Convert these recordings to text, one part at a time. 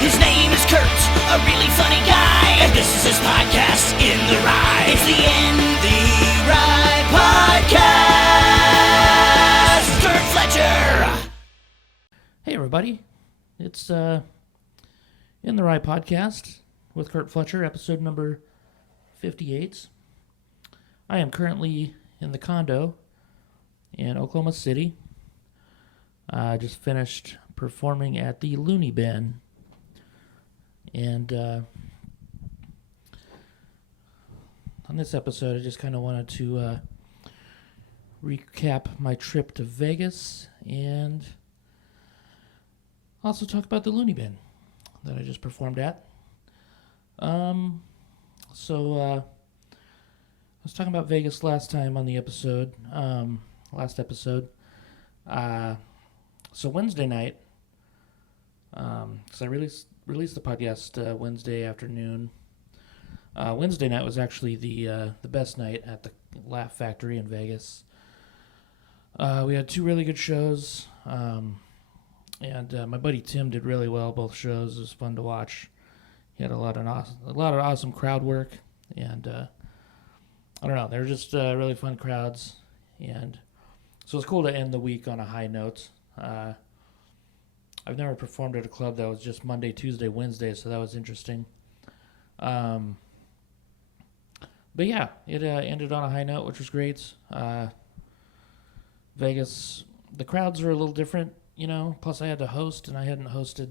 His name is Curt, a really funny guy, and this is his podcast, In the Wry. It's the In the Wry Podcast. Curt Fletcher. Hey everybody, it's In the Wry Podcast with Curt Fletcher, episode number 58. I am currently in the condo in Oklahoma City. I just finished performing at the Looney Bin, and on this episode I just kind of wanted to recap my trip to Vegas and also talk about the Looney Bin that I just performed at. I was talking about Vegas last time on the episode, last episode. So Wednesday night, because I released the podcast Wednesday afternoon. Wednesday night was actually the best night at the Laugh Factory in Vegas. We had two really good shows, and my buddy Tim did really well both shows. It was fun to watch. He had a lot of awesome crowd work, and I don't know, they were just really fun crowds, and so it's cool to end the week on a high note. I've never performed at a club that was just Monday, Tuesday, Wednesday, so that was interesting. But yeah, it ended on a high note, which was great. Vegas, the crowds are a little different, you know, plus I had to host, and I hadn't hosted,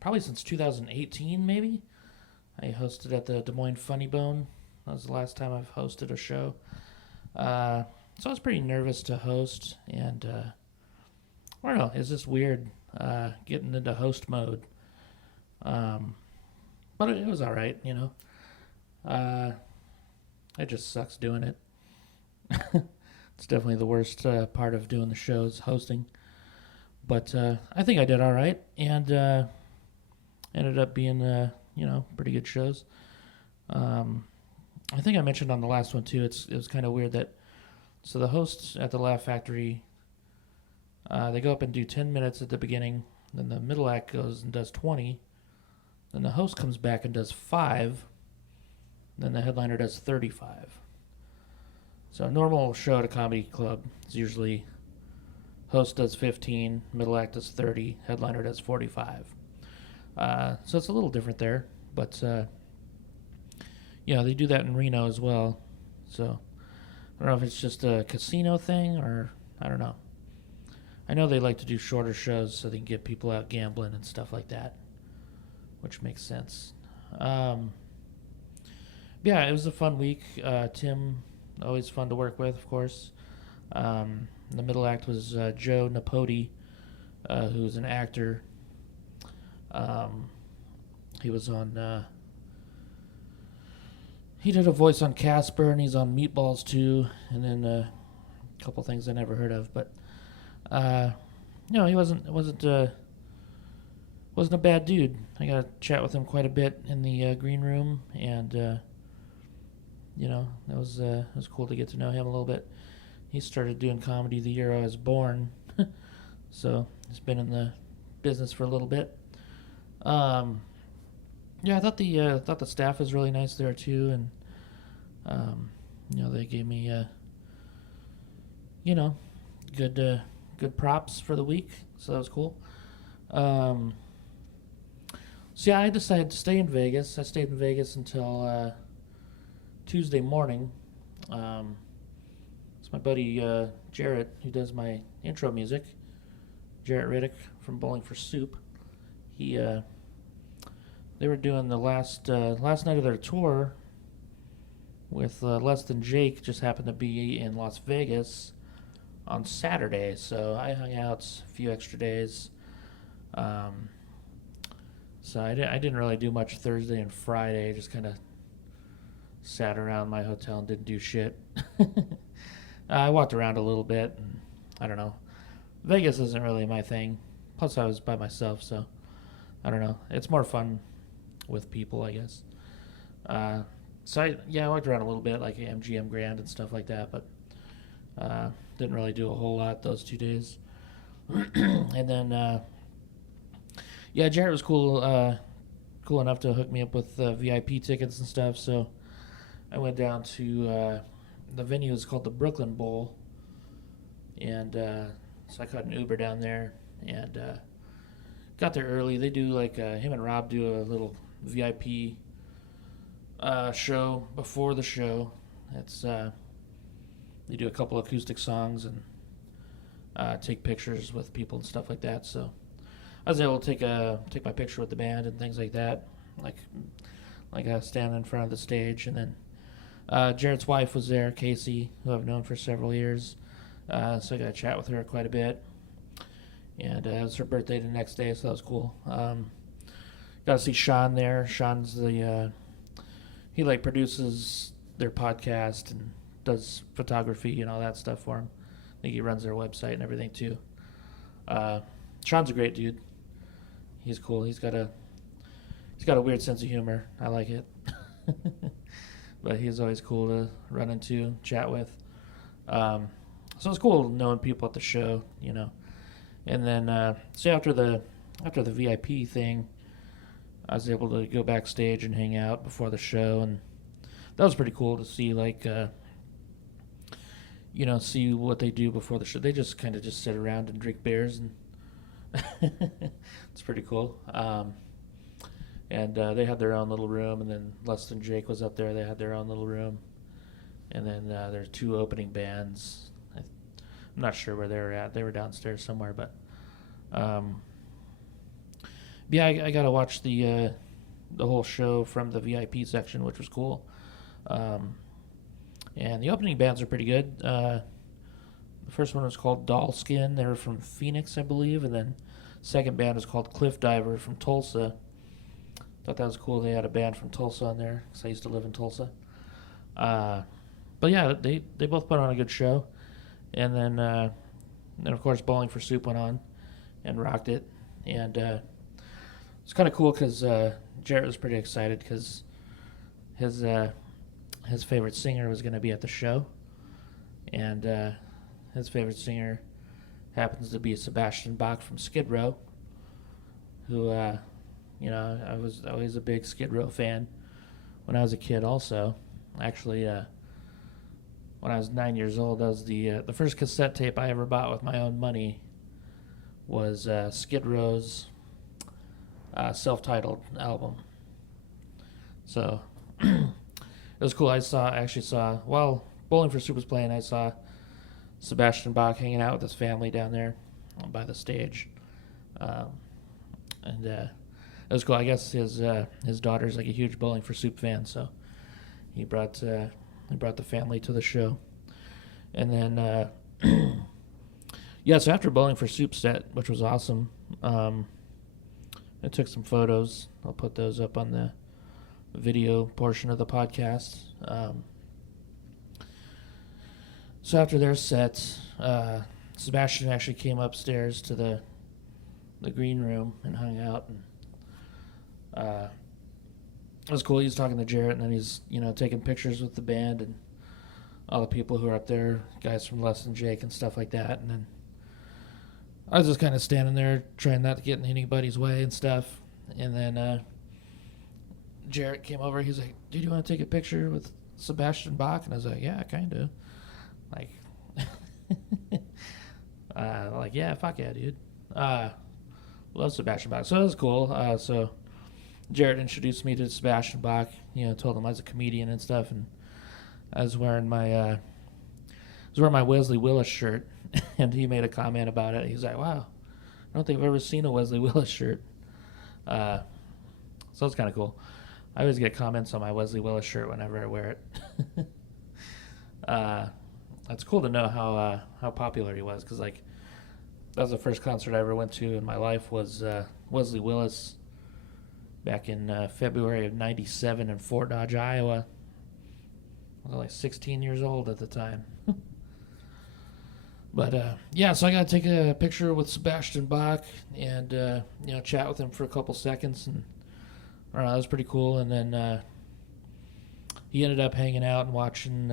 probably since 2018, maybe. I hosted at the Des Moines Funny Bone. That was the last time I've hosted a show. So I was pretty nervous to host, and I don't know, it's just weird getting into host mode. But it was all right, you know. It just sucks doing it. It's definitely the worst part of doing the shows, hosting. But I think I did all right, and ended up being, pretty good shows. I think I mentioned on the last one, too, it was kind of weird that, so the hosts at the Laugh Factory, they go up and do 10 minutes at the beginning, then the middle act goes and does 20, then the host comes back and does 5, then the headliner does 35. So a normal show at a comedy club is usually host does 15, middle act does 30, headliner does 45. So it's a little different there, but they do that in Reno as well. So I don't know if it's just a casino thing or I don't know. I know they like to do shorter shows so they can get people out gambling and stuff like that, which makes sense. It was a fun week. Tim, always fun to work with, of course. The middle act was Joe Napodi, who's an actor. He was on... he did a voice on Casper, and he's on Meatballs, too. And then a couple things I never heard of. But, he wasn't a bad dude. I got to chat with him quite a bit in the green room. And, it was cool to get to know him a little bit. He started doing comedy the year I was born. So, he's been in the business for a little bit. I thought the staff was really nice there too, and they gave me good props for the week, so that was cool. I decided to stay in Vegas. I stayed in Vegas until Tuesday morning. It's my buddy Jarrett who does my intro music. Jarrett Riddick from Bowling for Soup. They were doing the last night of their tour with Less Than Jake, just happened to be in Las Vegas on Saturday, so I hung out a few extra days. So I didn't really do much Thursday and Friday, just kind of sat around my hotel and didn't do shit. I walked around a little bit, and I don't know. Vegas isn't really my thing. Plus I was by myself, so I don't know. It's more fun with people, I guess. I walked around a little bit, like MGM Grand and stuff like that, but didn't really do a whole lot those 2 days. And then Yeah, Jarrett was cool enough to hook me up with VIP tickets and stuff. So I went down to the venue is called the Brooklyn Bowl, and so I caught an Uber down there and got there early. They do like him and Rob do a little VIP show before the show. It's they do a couple acoustic songs and take pictures with people and stuff like that. So I was able to take my picture with the band and things like that, like standing in front of the stage. And then Jarrett's wife was there, Casey, who I've known for several years. So I got to chat with her quite a bit. And it was her birthday the next day, so that was cool. Got to see Sean there. Sean's he like produces their podcast and does photography and all that stuff for them. I think he runs their website and everything too. Sean's a great dude. He's cool. He's got a weird sense of humor. I like it. But he's always cool to run into, chat with. So it's cool knowing people at the show, you know. And then so after the VIP thing, I was able to go backstage and hang out before the show, and that was pretty cool to see, like, you know, see what they do before the show. They just kind of just sit around and drink beers, and it's pretty cool. And they had their own little room, and then Less Than Jake was up there. They had their own little room, and then there's two opening bands. I'm not sure where they were at. They were downstairs somewhere, but yeah, I got to watch the whole show from the VIP section, which was cool. And the opening bands are pretty good. The first one was called Doll Skin. They were from Phoenix, I believe, and then second band is called Cliff Diver from Tulsa. Thought that was cool. They had a band from Tulsa on there because I used to live in Tulsa. But yeah, they both put on a good show. And then of course Bowling for Soup went on and rocked it. And it's kind of cool because Jarrett was pretty excited because his favorite singer was going to be at the show. And his favorite singer happens to be Sebastian Bach from Skid Row, who, you know, I was always a big Skid Row fan when I was a kid also. Actually, when I was 9 years old, that was the first cassette tape I ever bought with my own money was Skid Row's self-titled album. So it was cool. I actually saw while Bowling for Soup was playing, I saw Sebastian Bach hanging out with his family down there by the stage, and it was cool. I guess his daughter's like a huge Bowling for Soup fan, so he brought the family to the show. And then yeah, so after Bowling for Soup set, which was awesome, I took some photos. I'll put those up on the video portion of the podcast. So after their set, Sebastian actually came upstairs to the green room and hung out, and it was cool. He was talking to Jarrett, and then he's, you know, taking pictures with the band and all the people who are up there, guys from Less Than Jake and stuff like that. And then I was just kind of standing there trying not to get in anybody's way and stuff. And then Jarrett came over. He's like, "Dude, you want to take a picture with Sebastian Bach?" And I was like, "Yeah, kind of." Like, yeah, fuck yeah, dude. Love Sebastian Bach. So it was cool. So Jarrett introduced me to Sebastian Bach. You know, told him I was a comedian and stuff, and I was wearing my Wesley Willis shirt, and he made a comment about it. He's like, "Wow, I don't think I've ever seen a Wesley Willis shirt." So it's kind of cool. I always get comments on my Wesley Willis shirt whenever I wear it. It's cool to know how popular he was, because like that was the first concert I ever went to in my life was Wesley Willis back in February of '97 in Fort Dodge, Iowa. I was like 16 years old at the time. But yeah, so I got to take a picture with Sebastian Bach and you know, chat with him for a couple seconds, and I don't know, that was pretty cool. And then he ended up hanging out and watching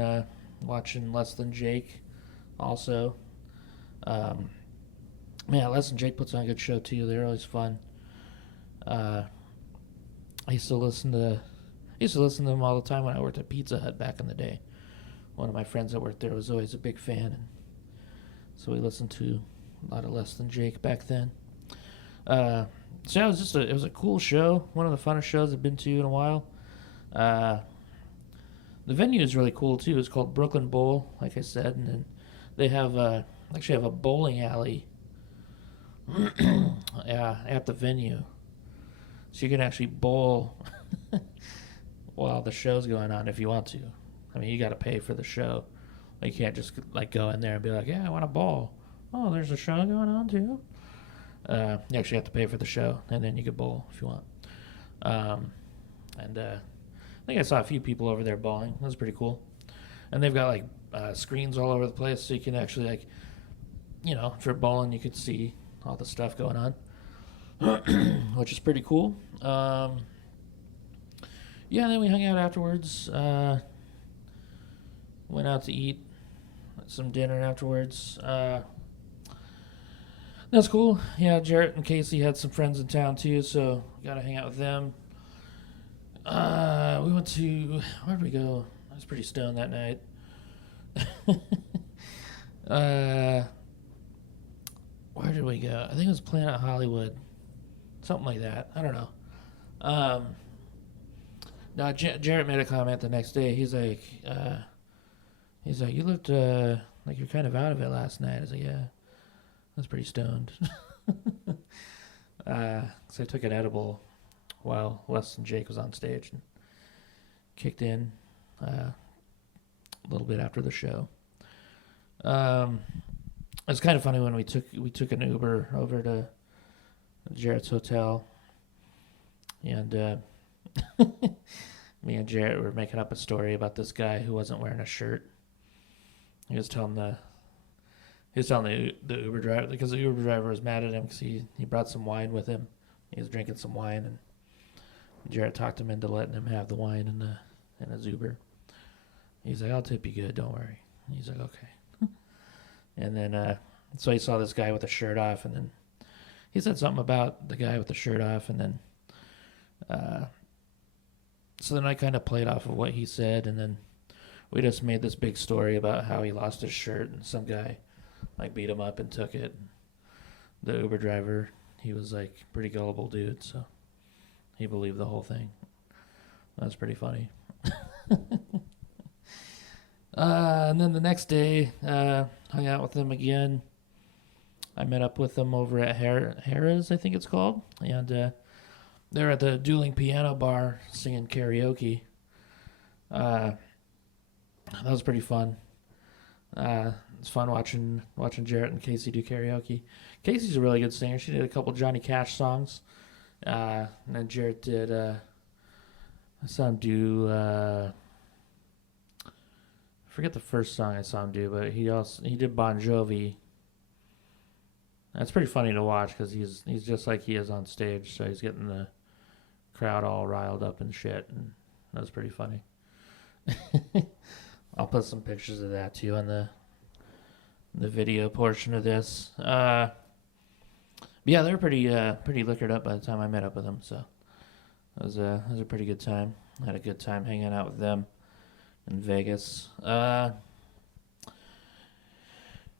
Less Than Jake also. Man, Less Than Jake puts on a good show too. They're always fun. I used to listen to them all the time when I worked at Pizza Hut back in the day. One of my friends that worked there was always a big fan, and so we listened to a lot of Less Than Jake back then. So yeah, it was a cool show, one of the funnest shows I've been to in a while. The venue is really cool too. It's called Brooklyn Bowl, like I said, and then they have actually have a bowling alley at the venue, so you can actually bowl while the show's going on if you want to. I mean, you got to pay for the show. You can't just like go in there and be like, "Yeah, I want to bowl." Oh, there's a show going on too. You actually have to pay for the show, and then you can bowl if you want. I think I saw a few people over there bowling. That was pretty cool. And they've got like screens all over the place, so you can actually like, if you're bowling, you could see all the stuff going on, which is pretty cool. Yeah, and then we hung out afterwards. Went out to eat some dinner afterwards. That's cool. Yeah, Jarrett and Casey had some friends in town too, so got to hang out with them. We went to, where did we go? I was pretty stoned that night. Where did we go? I think it was Planet Hollywood. Something like that. I don't know. No, Jarrett made a comment the next day. He's like, you looked like you're kind of out of it last night. I was like, yeah, I was pretty stoned. So I took an edible while Less Than Jake was on stage and kicked in a little bit after the show. It's kind of funny when we took an Uber over to Jarrett's hotel, and me and Jarrett were making up a story about this guy who wasn't wearing a shirt. He was telling the Uber driver, because the Uber driver was mad at him because he brought some wine with him. He was drinking some wine, and Jarrett talked him into letting him have the wine in his Uber. He's like, "I'll tip you good, don't worry." And he's like, "Okay." And then so he saw this guy with a shirt off, and then he said something about the guy with the shirt off, and then so then I kind of played off of what he said, and then we just made this big story about how he lost his shirt, and some guy like beat him up and took it. The Uber driver, he was like pretty gullible dude, so he believed the whole thing. That was pretty funny. And then the next day, hung out with them again. I met up with them over at Harrah's, I think it's called, and they're at the Dueling Piano Bar singing karaoke. That was pretty fun. It's fun watching Jarrett and Casey do karaoke. Casey's a really good singer. She did a couple Johnny Cash songs. And then Jarrett did, I saw him do, I forget the first song I saw him do, but he did Bon Jovi. That's pretty funny to watch because he's just like he is on stage, so he's getting the crowd all riled up and shit, and that was pretty funny. I'll put some pictures of that too on the video portion of this. Yeah, they were pretty liquored up by the time I met up with them, so it was a pretty good time. I had a good time hanging out with them in Vegas.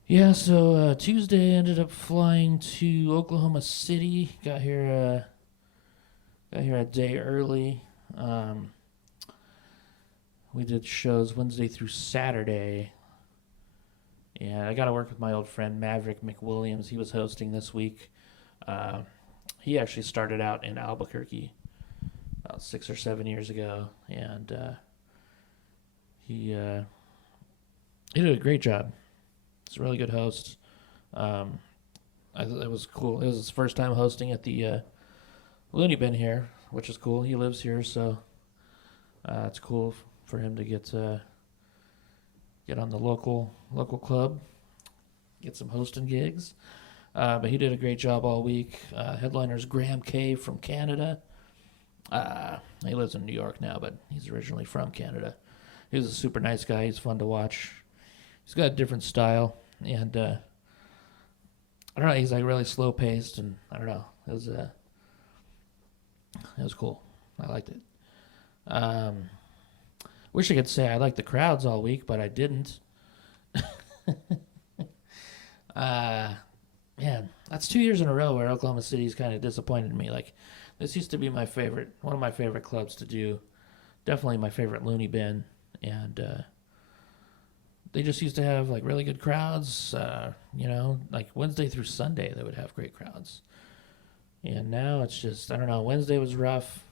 Yeah, so Tuesday ended up flying to Oklahoma City. Got here a day early. We did shows Wednesday through Saturday. And I got to work with my old friend Maverick McWilliams. He was hosting this week. He actually started out in Albuquerque about 6 or 7 years ago, and he did a great job. He's a really good host. It was cool. It was his first time hosting at the Looney Bin here, which is cool. He lives here, so it's cool for him to get on the local club, get some hosting gigs. But he did a great job all week. Headliner's Graham K from Canada. He lives in New York now, but he's originally from Canada. He was a super nice guy. He's fun to watch. He's got a different style, and I don't know. He's like really slow paced, and I don't know. It was It was cool. I liked it. Wish I could say I liked the crowds all week, but I didn't. Man, that's 2 years in a row where Oklahoma City's kind of disappointed me. Like, this used to be one of my favorite clubs to do. Definitely my favorite loony bin. And they just used to have, like, really good crowds. Like Wednesday through Sunday they would have great crowds. And now it's just, I don't know, Wednesday was rough.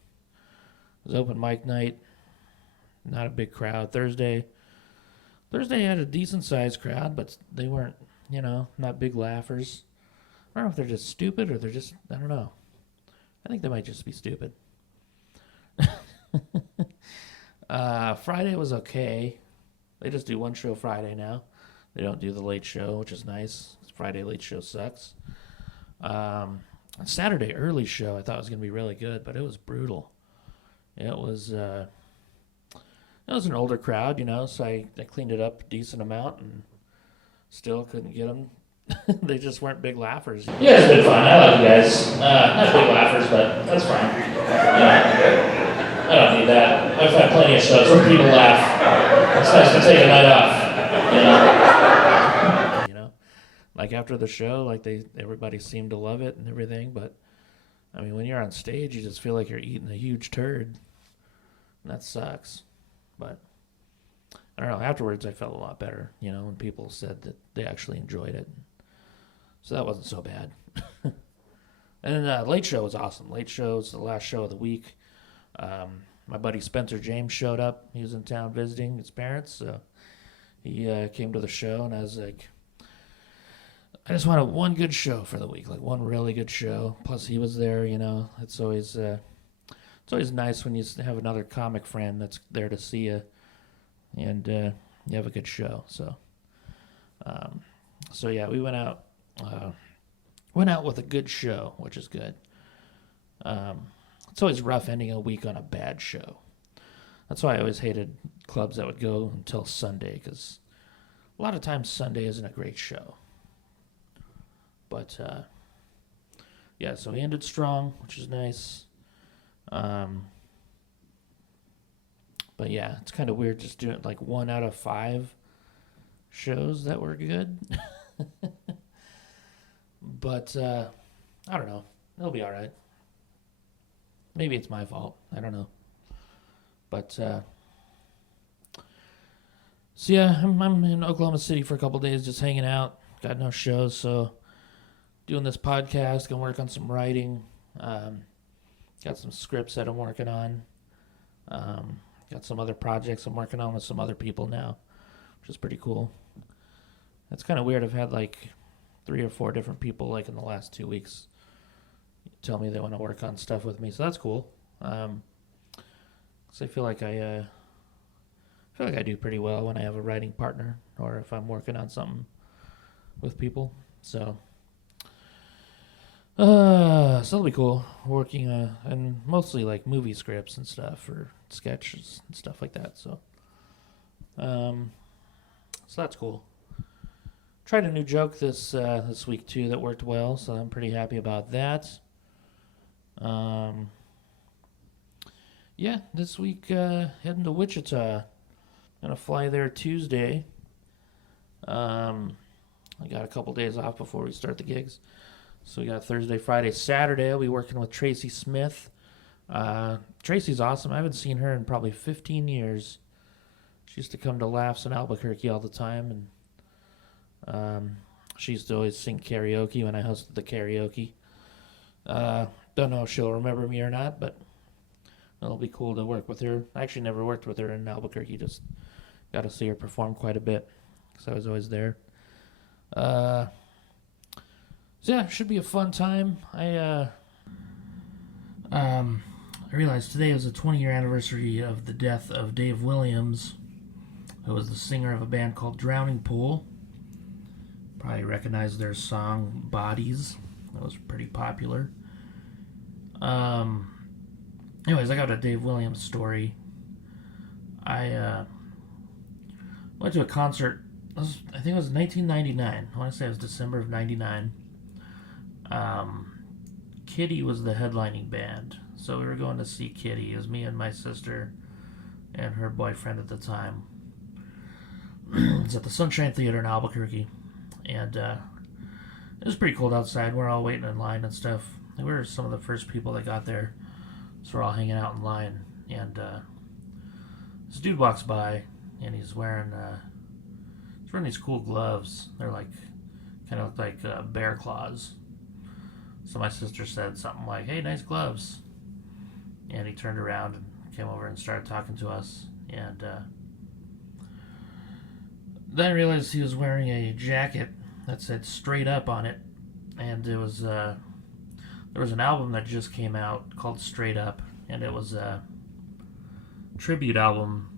It was open mic night. Not a big crowd. Thursday had a decent-sized crowd, but they weren't, not big laughers. I don't know if they're just stupid or they're just, I don't know. I think they might just be stupid. Friday was okay. They just do one show Friday now. They don't do the late show, which is nice. Friday late show sucks. Saturday early show I thought was going to be really good, but it was brutal. It was an older crowd, so I cleaned it up a decent amount and still couldn't get them. They just weren't big laughers. Yeah, it's been fun. I love you guys. Not big laughers, but that's fine. I don't need that. I've had plenty of shows where people laugh. It's nice to take a night off, Like after the show, like everybody seemed to love it and everything, but I mean, when you're on stage, you just feel like you're eating a huge turd. And that sucks. But I don't know. Afterwards, I felt a lot better, when people said that they actually enjoyed it. So that wasn't so bad. And then late show was awesome. Late show was the last show of the week. My buddy Spencer James showed up. He was in town visiting his parents, so he came to the show, and I was like, I just wanted one good show for the week, like one really good show. Plus, he was there. It's always nice when you have another comic friend that's there to see you, and you have a good show. So yeah, we went out with a good show, which is good. It's always rough ending a week on a bad show. That's why I always hated clubs that would go until Sunday, because a lot of times Sunday isn't a great show. But yeah, so he ended strong, which is nice. But yeah, it's kind of weird just doing like 1 out of 5 shows that were good. But I don't know. It'll be all right. Maybe it's my fault. I don't know. But so yeah, I'm in Oklahoma City for a couple days just hanging out. Got no shows, so doing this podcast, gonna work on some writing. Got some scripts that I'm working on. Got some other projects I'm working on with some other people now, which is pretty cool. It's kind of weird. I've had like 3 or 4 different people like in the last 2 weeks tell me they want to work on stuff with me, so that's cool. So I feel like I do pretty well when I have a writing partner or if I'm working on something with people. So it'll be cool working and mostly like movie scripts and stuff or sketches and stuff like that. So that's cool. Tried a new joke this week too that worked well, so I'm pretty happy about that. Yeah, this week heading to Wichita. Gonna fly there Tuesday. I got a couple days off before we start the gigs. So we got Thursday, Friday, Saturday. I'll be working with Tracy Smith. Tracy's awesome. I haven't seen her in probably 15 years. She used to come to Laughs in Albuquerque all the time, and she used to always sing karaoke when I hosted the karaoke. Don't know if she'll remember me or not, but it'll be cool to work with her. I actually never worked with her in Albuquerque, just got to see her perform quite a bit because I was always there. So yeah, it should be a fun time. I realized today was the 20-year anniversary of the death of Dave Williams, who was the singer of a band called Drowning Pool. Probably recognize their song Bodies. That was pretty popular. Anyways, I got a Dave Williams story. I went to a concert. I think it was 1999. I want to say it was December of 99. Kitty was the headlining band. So we were going to see Kitty. It was me and my sister and her boyfriend at the time. It was at the Sunshine Theater in Albuquerque. And it was pretty cold outside. We're all waiting in line and stuff. And we were some of the first people that got there. So we're all hanging out in line. And this dude walks by, and he's wearing these cool gloves. They're like, kind of like bear claws. So my sister said something like, "Hey, nice gloves." And he turned around and came over and started talking to us. And then I realized he was wearing a jacket that said "Straight Up" on it. And it was there was an album that just came out called "Straight Up," and it was a tribute album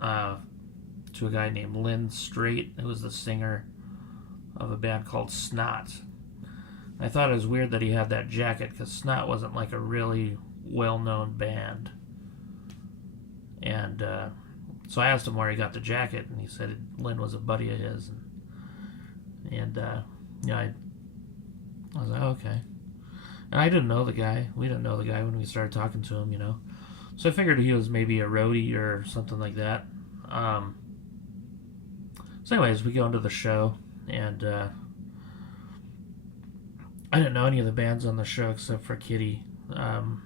to a guy named Lynn Straight, who was the singer of a band called Snot. I thought it was weird that he had that jacket, because Snot wasn't like a really well-known band. And so I asked him where he got the jacket, and he said Lynn was a buddy of his. And I was like, okay. And I didn't know the guy. We didn't know the guy when we started talking to him, So I figured he was maybe a roadie or something like that. So anyways, we go into the show, and I didn't know any of the bands on the show except for Kitty. Trying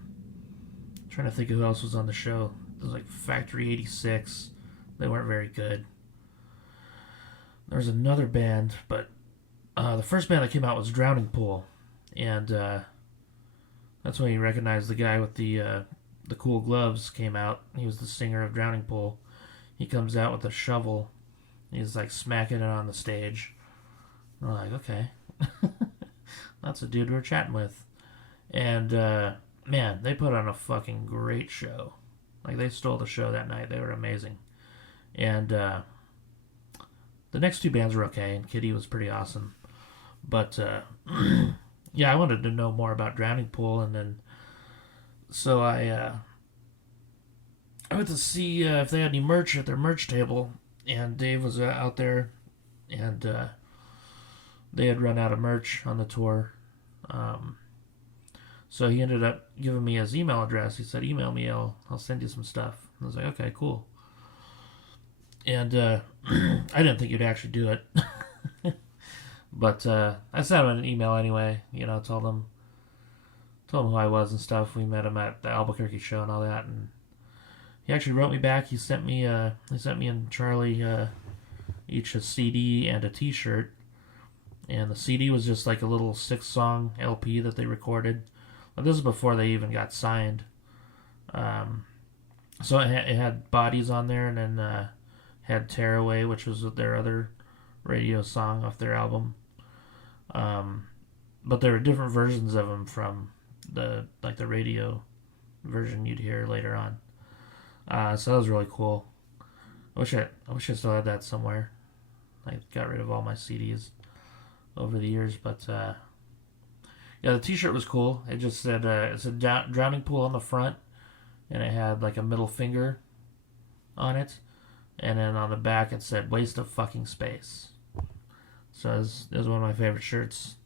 to think of who else was on the show. It was like Factory 86. They weren't very good. There was another band, but the first band that came out was Drowning Pool. And that's when you recognized the guy with the cool gloves came out. He was the singer of Drowning Pool. He comes out with a shovel. He's like smacking it on the stage. And we're like, okay. That's a dude we're chatting with. And, man, they put on a fucking great show. Like, they stole the show that night. They were amazing. And the next two bands were okay, and Kitty was pretty awesome. But, yeah, I wanted to know more about Drowning Pool, and then so I went to see if they had any merch at their merch table, and Dave was out there, and they had run out of merch on the tour. So he ended up giving me his email address. He said, "Email me, I'll send you some stuff." And I was like, okay, cool. And I didn't think you'd actually do it. But I sent him an email anyway, told him who I was and stuff. We met him at the Albuquerque show and all that, and he actually wrote me back. He sent me and Charlie each a CD and a T-shirt. And the CD was just like a little 6-song LP that they recorded. But this is before they even got signed. So it had Bodies on there, and then had Tearaway, which was their other radio song off their album. But there were different versions of them from the radio version you'd hear later on. So that was really cool. I wish I still had that somewhere. I got rid of all my CDs over the years, but yeah, the T-shirt was cool. It just said Drowning Pool on the front, and it had like a middle finger on it, and then on the back it said "Waste of Fucking Space." So it was one of my favorite shirts.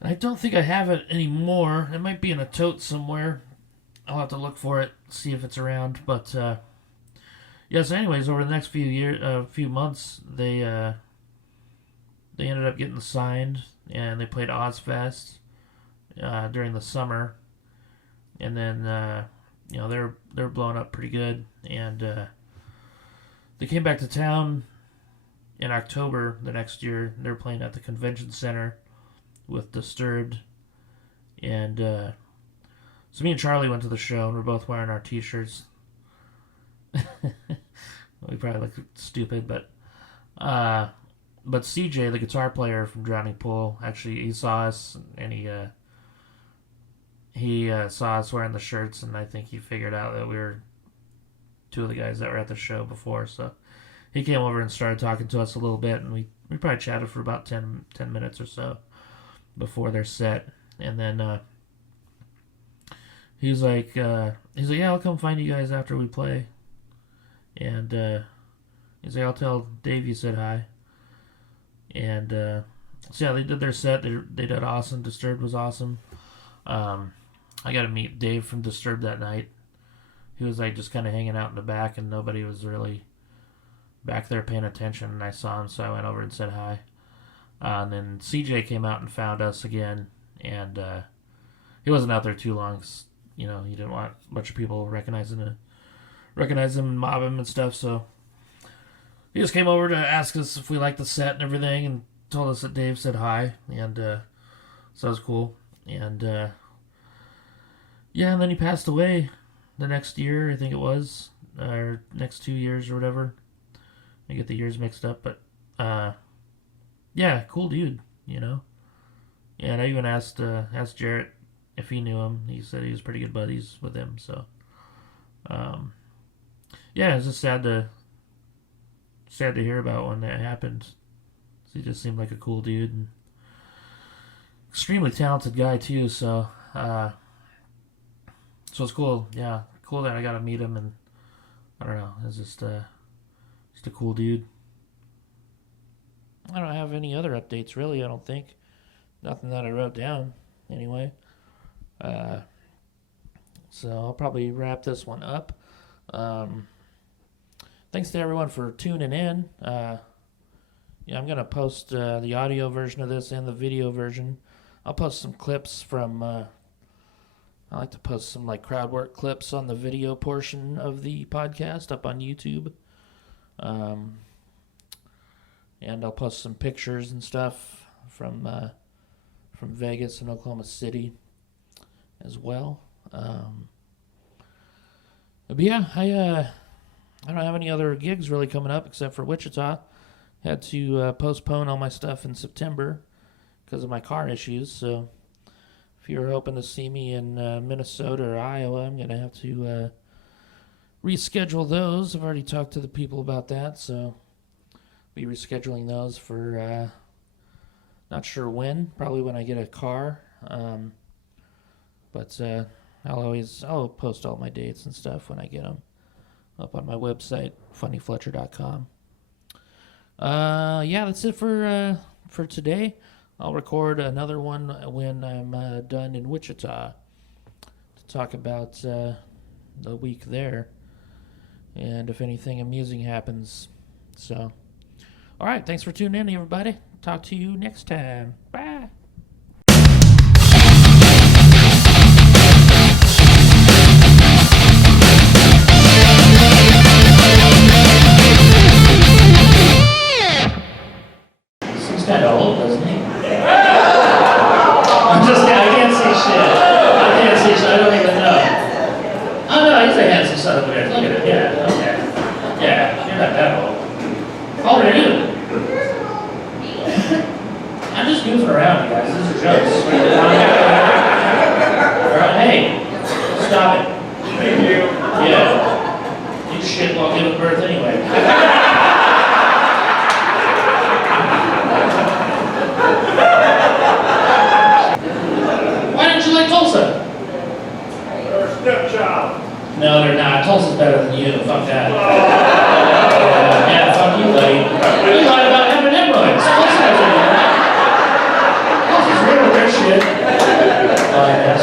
And I don't think I have it anymore. It might be in a tote somewhere. I'll have to look for it, see if it's around. But yeah. So anyways, over the next few months, they ended up getting signed, and they played Ozfest during the summer, and then they're blowing up pretty good, and they came back to town in October the next year. They were playing at the convention center with Disturbed, and so me and Charlie went to the show, and we're both wearing our T-shirts. We probably look stupid, but CJ, the guitar player from Drowning Pool, actually he saw us, and he saw us wearing the shirts, and I think he figured out that we were two of the guys that were at the show before. So he came over and started talking to us a little bit, and we probably chatted for about 10 minutes or so before their set, and then he's like, yeah, I'll come find you guys after we play, and he's like, I'll tell Dave you said hi. And so yeah, they did their set. They did awesome. Disturbed was awesome. I got to meet Dave from Disturbed that night. He was like just kind of hanging out in the back, and nobody was really back there paying attention. And I saw him, so I went over and said hi. And then CJ came out and found us again, and he wasn't out there too long. 'Cause, you know, he didn't want a bunch of people recognize him and mob him and stuff. So he just came over to ask us if we liked the set and everything, and told us that Dave said hi, and so that was cool. And yeah, and then he passed away the next year, I think it was, or next 2 years or whatever. I get the years mixed up, but yeah, cool dude, you know. And I even asked Jarrett if he knew him. He said he was pretty good buddies with him. So yeah, it's just sad to hear about when that happened. He just seemed like a cool dude and extremely talented guy too. So it's cool. Yeah, cool that I got to meet him, and I don't know, it's just a cool dude. I don't have any other updates, really, I don't think. Nothing that I wrote down, anyway. So I'll probably wrap this one up. Thanks to everyone for tuning in. Yeah, I'm going to post the audio version of this and the video version. I'll post some clips from... I like to post some like crowd work clips on the video portion of the podcast up on YouTube. And I'll post some pictures and stuff from Vegas and Oklahoma City as well. But yeah, I don't have any other gigs really coming up except for Wichita. Had to postpone all my stuff in September because of my car issues. So if you're hoping to see me in Minnesota or Iowa, I'm going to have to reschedule those. I've already talked to the people about that, so be rescheduling those for not sure when, probably when I get a car. But I'll post all my dates and stuff when I get them up on my website, funnyfletcher.com. Yeah, that's it for today. I'll record another one when I'm done in Wichita to talk about the week there and if anything amusing happens. So, all right, thanks for tuning in, everybody. Talk to you next time. Bye. He's kind of old, doesn't he? I can't see shit. I don't even know. Oh no, he's a handsome son of a bitch. Look at it. Yeah, okay. Yeah, you're not that old. How old are you? I'm just goofing around, you guys. These are jokes. Hey, stop it. Thank you. Yeah. You shit while giving birth anyway. Why didn't you like Tulsa? They're a stepchild. No, they're not. Tulsa's better than you. Fuck that. Yeah, fuck you, buddy. You lied about having hemorrhoids. Tulsa has hemorrhoids. Tulsa's real with their shit. Oh, yeah.